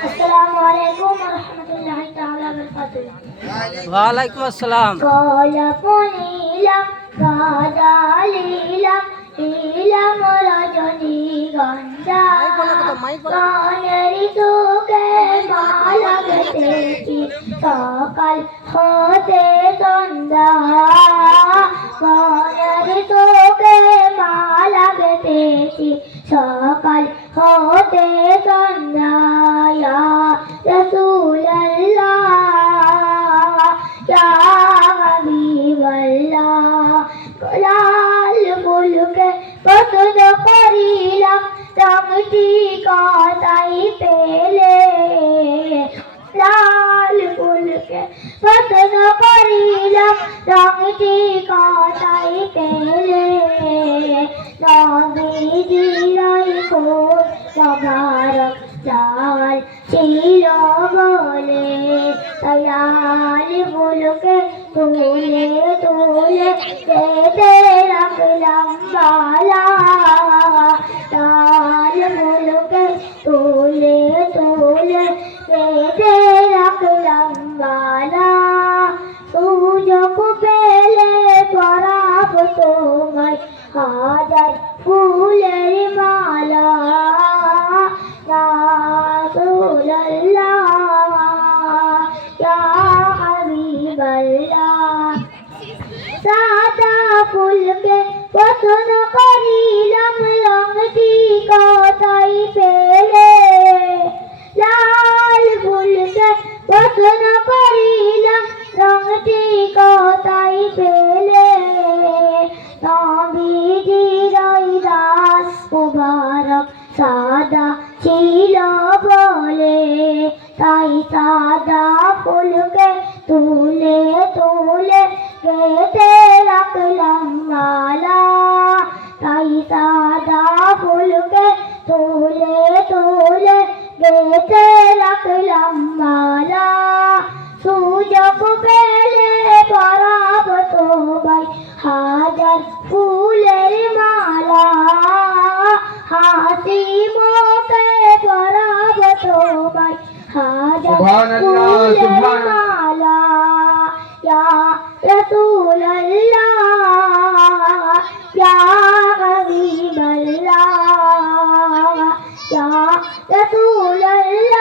আসসালামু আলাইকুম ওয়া রাহমাতুল্লাহি তাআলা ওয়া বারাকাতুহু। ওয়া আলাইকুম আসসালাম। কলাপনিলাম কাদালিলাম ইলাম রজনীগন্ধা কানেরি তোকে মালা গেথেছি সকাল হতে সন্ধ্যা কানেরি তোকে মালা গেথেছি সকাল হতে সন্ধ্যা ইয়া রাসূলুল্লাহ ইয়া হাবিবাল্লাহ লাল ফুলকে পছন্দ করিলাম রংটি কথাই পেলে লাল ফুলকে পছন্দ করিলাম রংটি কথাই পেলে নবীজির কোল মোবারক লাল ছিল বলে লাল ফুলকে তুলে তুলে যেতে রাখলাম বালা লাল ফুলকে তুলে তুলে যেতে রাখলাম বালা সুযোগ পেলে পরাব তোমায় হাজার ফুলের মালা রাসূলুল্লাহ ইয়া হাবিবাল্লাহ সাদা ফুলকে পছন্দ করিলাম রংটি কথাই পেলে লাল ফুলকে পছন্দ করিলাম রংটি কথাই পেলে নবীজির দাস মুবারক সাদা ছিল বলে তাই সাদা ফুলকে তুলে তুলে গেথে রাখলাম মালা তাই সাদা ফুলকে তুলে তুলে গেথে রাখলাম মালা সুযোগ পেলে পরাব তোমায় হাজার ফুলের মালা হাসি মুখে পরাব তোমায় হাজার ফুলের মালা ইয়া রাসূলুল্লাহ ইয়া হাবিবাল্লাহ ইয়া রাসূলুল্লাহ